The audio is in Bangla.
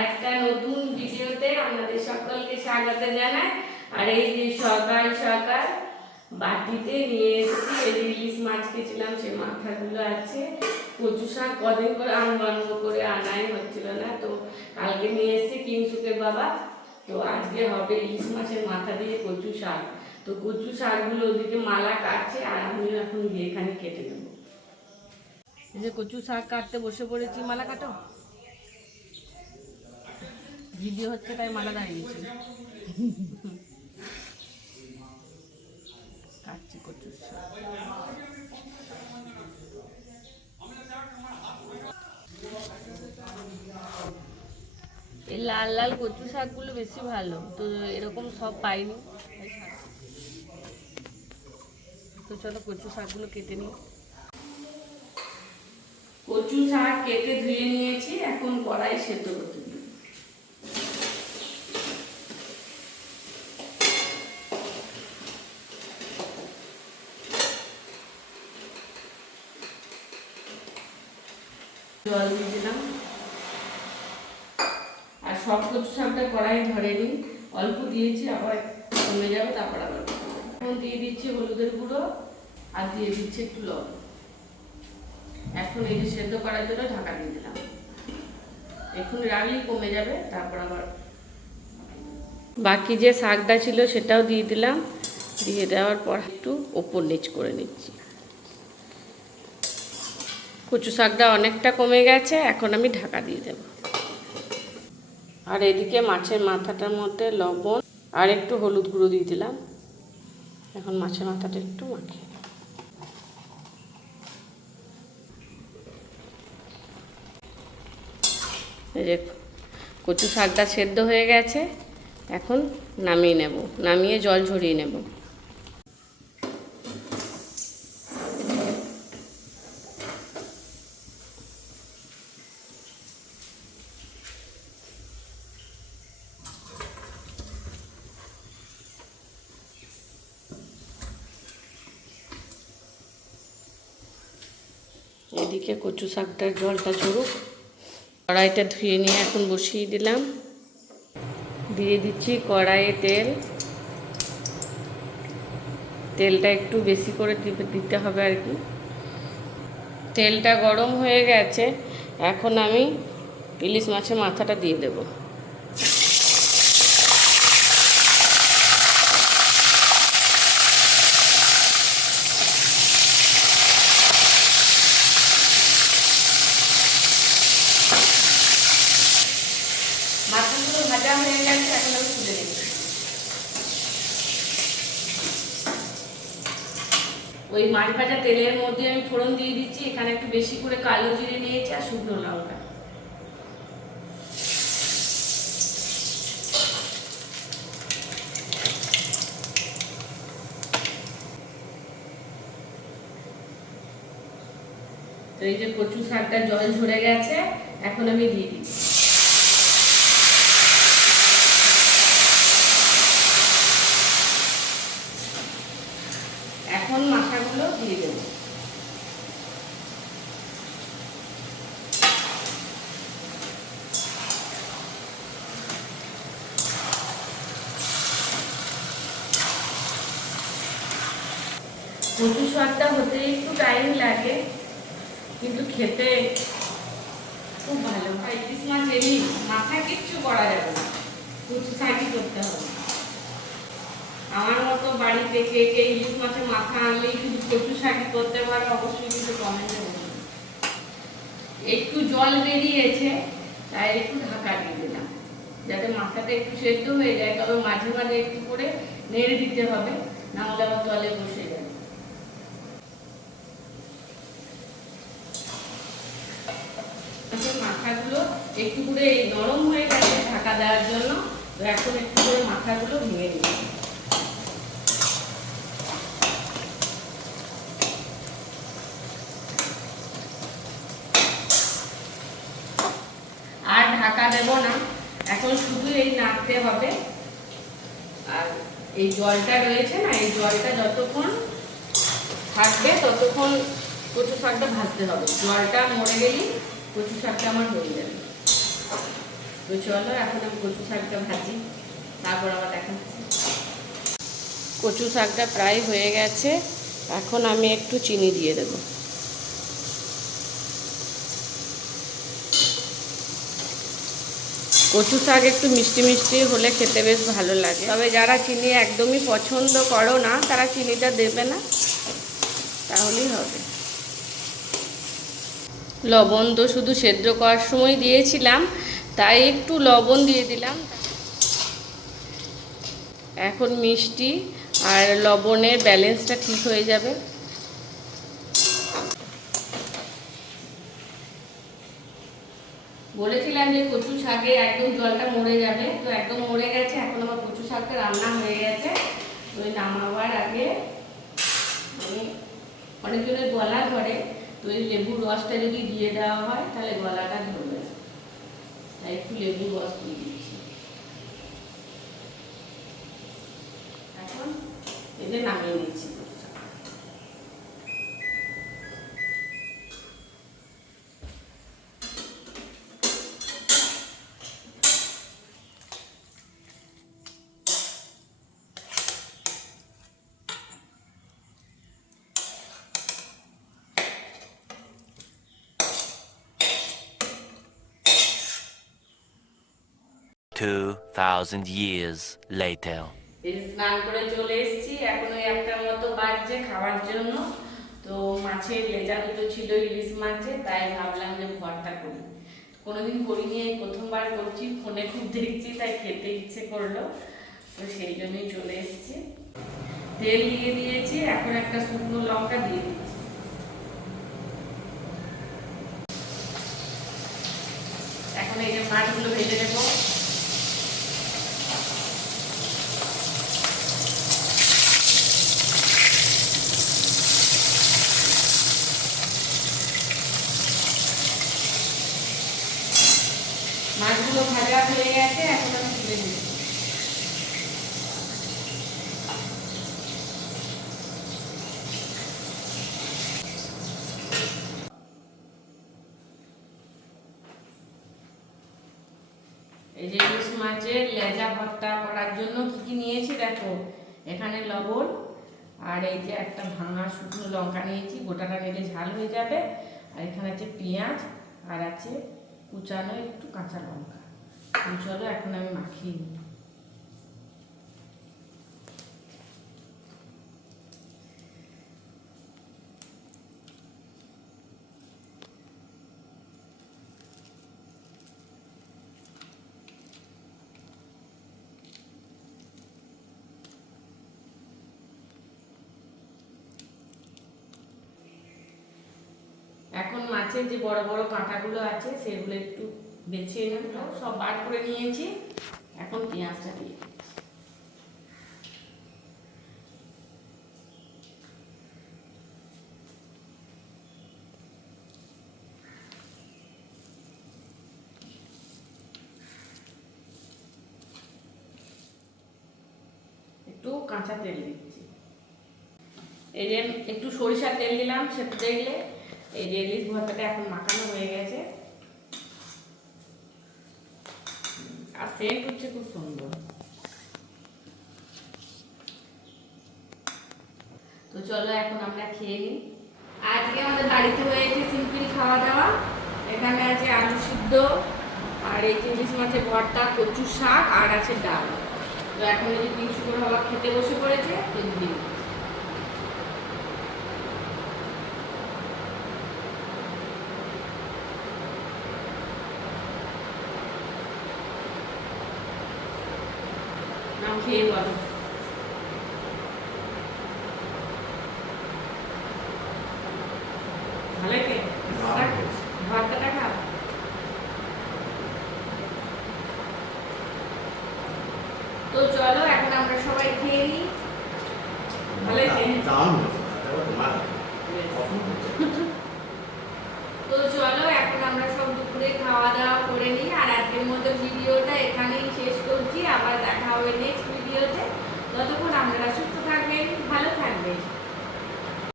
একটা নতুন ভিডিওতে আপনাদের সকলকে স্বাগত জানাই। আর এই যে সকাল সকাল বাটিতে নিয়ে এসেছি, এই ইলিশ মাছ খেয়েছিলাম সে মাথাগুলো আছে। কচু শাক কদিন করে আনব আনব করে আনাই হচ্ছিল না, তো কালকে নিয়ে এসেছি কিংসুকের বাবা। তো আজকে হবে ইলিশ মাছের মাথা দিয়ে কচু শাক। তো কচু শাকগুলো ওদিকে মালা কাটছে, আর আমিও এখন গিয়ে এখানে কেটে দেবো। এই যে কচু শাক কাটতে বসে পড়েছি, মালা কাটো। ভিডিও হচ্ছে তাই মালা দাঁড়িয়েছি এই লাল লাল কচু শাকগুলো বেশি ভালো, তো এরকম সব পাইনি। তো চলো কচু শাকগুলো কেটে নিই। কচু শাক কেটে ধুয়ে নিয়েছি, এখন কড়াই সেদ্ধ করতে জল দিয়ে দিলাম। আর সব কচু শাকটা কড়াই ধরেনি। অল্প দিয়েছি, আবার কমে যাবে, তারপর আবার এখন দিয়ে দিচ্ছি হলুদের গুঁড়ো, আর দিয়ে দিচ্ছি একটু লবণ। এখন এই যে সেদ্ধ করার জন্য ঢাকা দিয়ে দিলাম। এখন রাগলেই কমে যাবে, তারপর আবার বাকি যে শাকটা ছিল সেটাও দিয়ে দিলাম। দিয়ে দেওয়ার পর একটু ওপর নিচ করে নিচ্ছি। কচু শাকটা অনেকটা কমে গেছে, এখন আমি ঢাকা দিয়ে দেব। আর এদিকে মাছের মাথাটার মধ্যে লবণ আর একটু হলুদ গুঁড়ো দিয়ে দিলাম। এখন মাছের মাথাটা একটু নেব। কচু শাকটা সেদ্ধ হয়ে গেছে, এখন নামিয়ে নেব। নামিয়ে জল ঝরিয়ে নেব। এদিকে কচু শাকটার জলটা ঝরুক। কড়াইটা ধুয়ে নিয়ে এখন বসিয়ে দিলাম। দিয়ে দিচ্ছি কড়াইয়ে তেল। তেলটা একটু বেশি করে দিতে দিতে হবে আর কি। তেলটা গরম হয়ে গেছে। এখন আমি ইলিশ মাছের মাথাটা দিয়ে দেব মাথাগুলো ভাজা হয়ে গেছে এখন আমি তুলে নেব ওই মাছ তেলের মধ্যে আমি ফোড়ন দিয়ে দিচ্ছি, এখানে একটু বেশি করে কালো জিরে নিয়েছি আর শুকনো লঙ্কা। তো এই যে কচু শাকটা জল ঝরে গেছে, এখন আমি দিয়ে দিচ্ছি এখন মাথাগুলো দিয়ে দেবো কচু শাকটা হতে একটু টাইম লাগে, কিন্তু খেতে খুব ভালো। হয় ইলিশ মাছ এমনি মাথা কিচ্ছু করা যাবে না। কচু শাকই করতে হবে। আমার মতো বাড়িতে কে কে ইলিশ মাছের মাথা আনলেই শুধু কচু শাকই করতে পারে, অবশ্যই কিন্তু কমেন্টে বলুন একটু জল বেরিয়েছে, তাই একটু ঢাকা দিয়ে দিলাম। যাতে মাথাটা একটু সেদ্ধ হয়ে যায়, তবে মাঝে মাঝে একটু করে নেড়ে দিতে হবে না হলে আবার জলে বসে যাবে মাছের মাথাগুলো একটু করে এই নরম হয়ে গেছে ঢাকা দেওয়ার জন্য। তো এখন একটু করে মাথাগুলো ভেঙে নিচ্ছি আর ঢাকা দেব না। এখন শুধু এই নাড়তে হবে। আর এই জলটা রয়েছে না, এই জলটা যতক্ষণ থাকবে ততক্ষণ কচু শাকটা ভাজতে হবে। জলটা মরে গেলেই কচু শাকটা আমার হয়ে যাবে। তো চলো এখন আমি কচু শাকটা ভাজি তারপর আবার দেখা। কচু শাকটা প্রায় হয়ে গেছে এখন আমি একটু চিনি দিয়ে দেবো। কচু শাক একটু মিষ্টি মিষ্টি হলে খেতে বেশ ভালো লাগে। তবে যারা চিনি একদমই পছন্দ করো না তারা চিনিটা দেবে না। তাহলেই হবে। লবণ তো শুধু সেদ্ধ করার সময় দিয়েছিলাম তাই একটু লবণ দিয়ে দিলাম। এখন মিষ্টি আর লবণের ব্যালেন্সটা ঠিক হয়ে যাবে। বলেছিলাম যে কচু শাকে একদম জলটা মরে যাবে, তো একদম মরে গেছে, এখন আমার কচু শাকটা রান্না হয়ে গেছে। ওই নামাবার আগে আমি অনেকজনের গলা ধরে তো এই লেবুর রসটা যদি দিয়ে দেওয়া হয়, তাহলে গলাটা ধরবে। তাই একটু লেবু রস দিয়ে দিচ্ছি। এখন এদের নামিয়ে নিচ্ছি। কচু শাক। Two thousand years later. স্নান করে চলে এসেছি। এখন ওই একটার মতো বাজছে জন্য। তো মাছের লেজা দুটো ছিল, ইলিশ মাছের, তাই ভাবলাম যে ভরটা করি। কোনোদিন করিনি, এই প্রথমবার করছি, ফোনে খুব দেখছি, তাই খেতে ইচ্ছে করল। তো সেই জন্যই চলে এসেছি। তেল দিয়ে দিয়েছি, এখন একটা শুকনো লঙ্কা দিয়ে দিচ্ছি। এখন এই যে মাছগুলো ভেজে নেব মাছগুলো ভাজা হয়ে গেছে এখন আমি তুলে নিচ্ছি এই যে ইলিশ মাছের লেজা ভর্তা করার জন্য কি কি নিয়েছি দেখো। এখানে লবণ, আর এই যে একটা ভাঙা শুকনো লঙ্কা নিয়েছি, গোটাটা নিলে ঝাল হয়ে যাবে। আর এখানে আছে পেঁয়াজ, আর আছে কুচানো একটু কাঁচা লঙ্কা। চলো এখন আমি মাখিয়ে নিই। মাছের যে বড় বড় কাঁটাগুলো আছে, সেগুলো একটু বেছে নেব। সব বার করে নিয়েছি। এখন পেঁয়াজটা দিয়ে একটু কাঁচা তেল দিচ্ছি। এই যে একটু সরিষার তেল দিলাম, সেটা দেখলে এই যে ইলিশ ভর্তাটা এখন মাখানো হয়ে গেছে। আর হচ্ছে খুব সুন্দর। তো চলো এখন আমরা খেয়ে নিই। আজকে আমাদের বাড়িতে হয়েছে সিম্পল খাওয়া দাওয়া। এখানে আছে আলু সিদ্ধ, আর এই ইলিশ মাছের ভর্তা কচু শাক, আর আছে ডাল। তো এখন এই যে তিনশো করে খেতে বসে পড়েছে, তো নাম খেয়ে বলো ভালো কে ভর্তাটা খাও তো চলো এখন আমরা সবাই খেয়ে নিই। ভালো হয়েছে? দাম তোমার